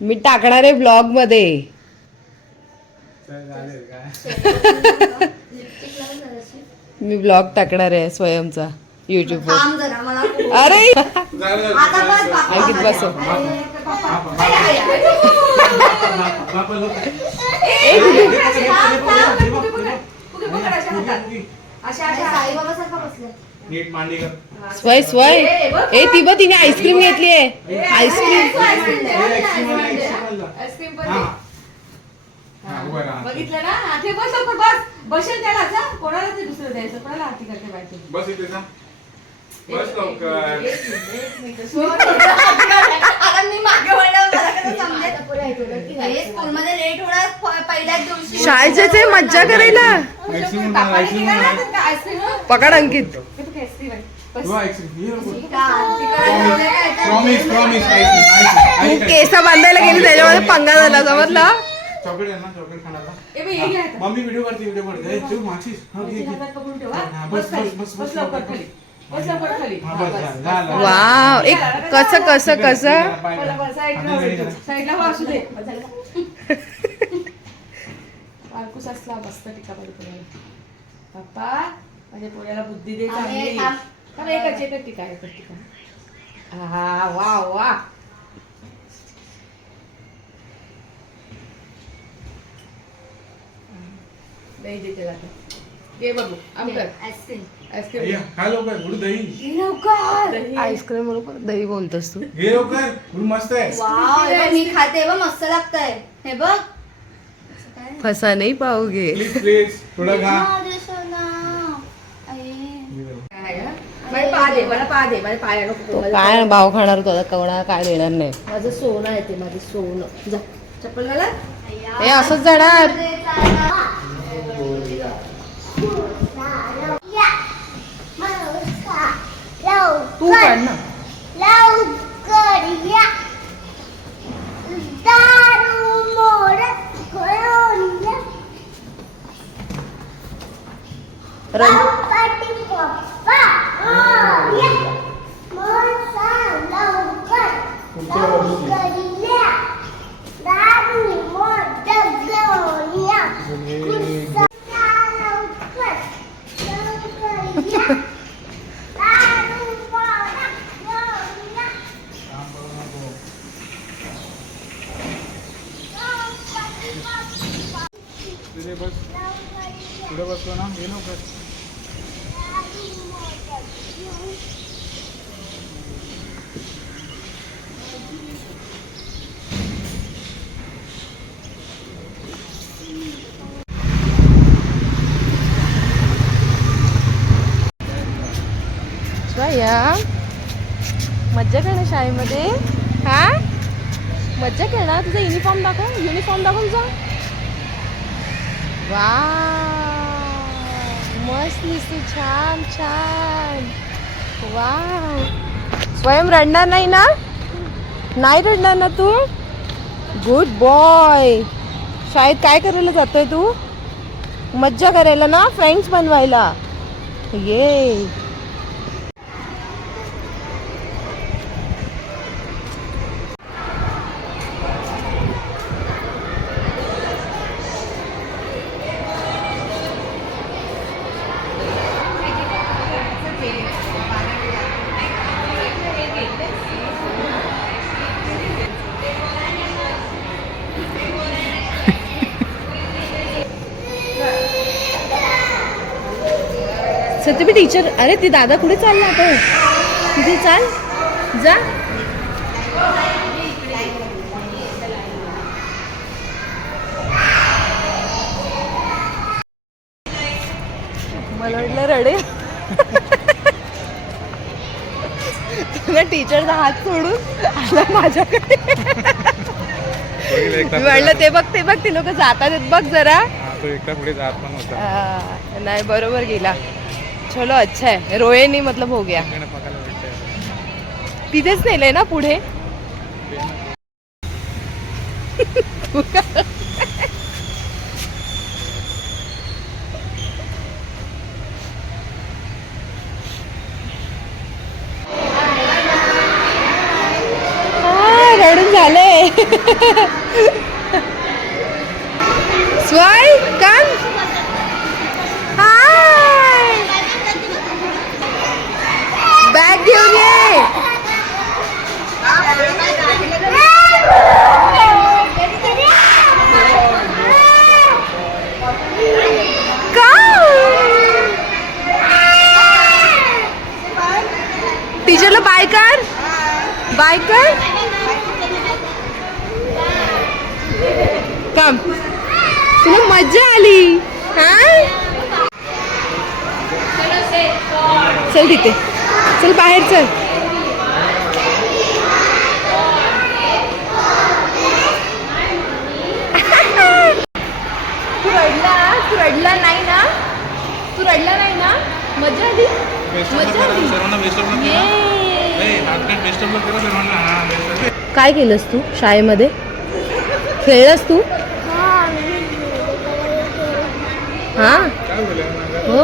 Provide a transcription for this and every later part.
मी टाकणार आहे ब्लॉग मध्ये. मी ब्लॉग टाकणार आहे स्वयंचा युट्यूब वर. अरे अंकित बसव. स्वय स्वय ए ती बघ तिने आईस्क्रीम घेतली आहे. आईस्क्रीम बघितलं ना ते बस बस बसेल त्याला जा. कोणाला ते दुसरं द्यायचं कोणाला हाती करते बायको. बस इथे जा बस लवकर. स्कूलमध्ये लेट होणार पहिल्याच दिवशी. शाळेचे मज्जा करायला. पकड अंकित. केस बांधायला गेली त्याच्यामध्ये पंगा झाला समजला. चॉकलेट आहे ना चॉकलेट खाण्याला. मम्मी व्हिडिओ करते व्हिडिओ करते. तू मागशील. बस बस बस लवकर खाली. बस लवकर खाली. वाव एक कसं कसं कसं साईडला वासू दे. पारकूस असला मस्त टिका पाहिजे पप्पा. माझ्या पोळ्याला बुद्धी दे चांगली. एकच टिका एकच टिका. हा वा वा. दही देते जाते. घे बघू आमचं आईस्क्रीम. आईस्क्रीम खा लवकर. गुड दही. लवकर. आईस्क्रीम बरोबर दही बोलतोस तू. घे लवकर. गुड मस्त आहे. वाव मी खाते बघ मस्त लागतंय. हे बघ फसा नाही पाओगे. प्लीज प्लीज थोडं खा. मला पा दे मला पा दे माझ्या पाया नको. काय भाव खाणार होता कवडा काय देणार नाही. माझं सोनं आहे ते माझं सोनं. जा चप्पल घाला. हे असंच जाणार. तू काढ ना. लवकर या. दारू मोड घेऊन या. गणपती बाप्पा मोरया. मोरया लवकर लवकर या. दारू मोड घेऊन या. लवकर लवकर या. बस पुढे बसलो ना. घे लवकर. या मज्जा करणार शाळेमध्ये. हा मज्जा करणार. तुझा युनिफॉर्म दाखव तुझा. वा मस्त दिसतो. छान छान. वा स्वयं रडणार नाही ना. नाही रडणार ना तू. Good boy. शाळेत काय करायला जातोय तू. मज्जा करायला ना. फ्रेंड्स बनवायला. ये सत्य टीचर. अरे ती दादा कुठे चालला आता. तिथे चाल जा. मला वाटलं रडे. टीचरचा हात सोडून आला माझ्याकडे. म्हटलं ते बघ ते लोक जातात बघ जरा. नाही बरोबर गेला. चलो अच्छा है. रोए नहीं मतलब हो गया. तिथेच नेलंय ना पुढे. रडून झाले. स्वय कान हाय बॅग घेऊन ये. टीचरला बाय कर. बाय कर. कम तुला मजा आली. हा चल तिथे चल बाहेर चल. तू रडला नाही ना. तू रडला नाही ना. मजा आली. मजा आली. काय केलंस तू शाळेमध्ये. खेळलास तू. हा हो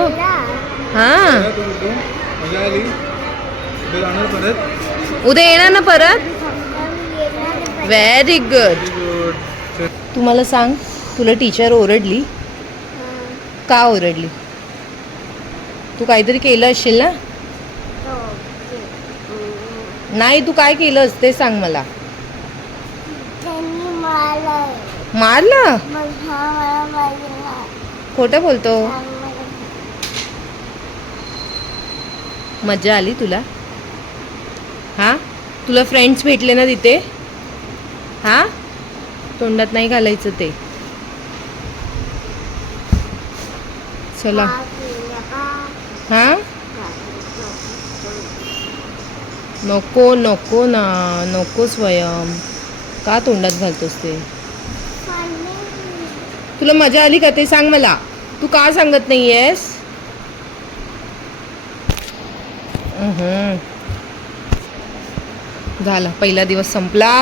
हा उद्या येणार ना परत. Very good. तू मला सांग तुला टीचर ओरडली का. ओरडली तू काहीतरी केलं असशील ना. नाही तू काय केलंस ते सांग मला. मारलं. खोटं बोलतो. मजा आली तुला. हा तुला फ्रेंड्स भेटले ना तिथे. हा तोंडात नाही घालायचं ते. चला हा नको नको ना नको. स्वयं का तोंडात घालतोस ते. तुला मजा आली का ते सांग मला. तू का सांगत नाहीयेस. झाला पहिला दिवस संपला.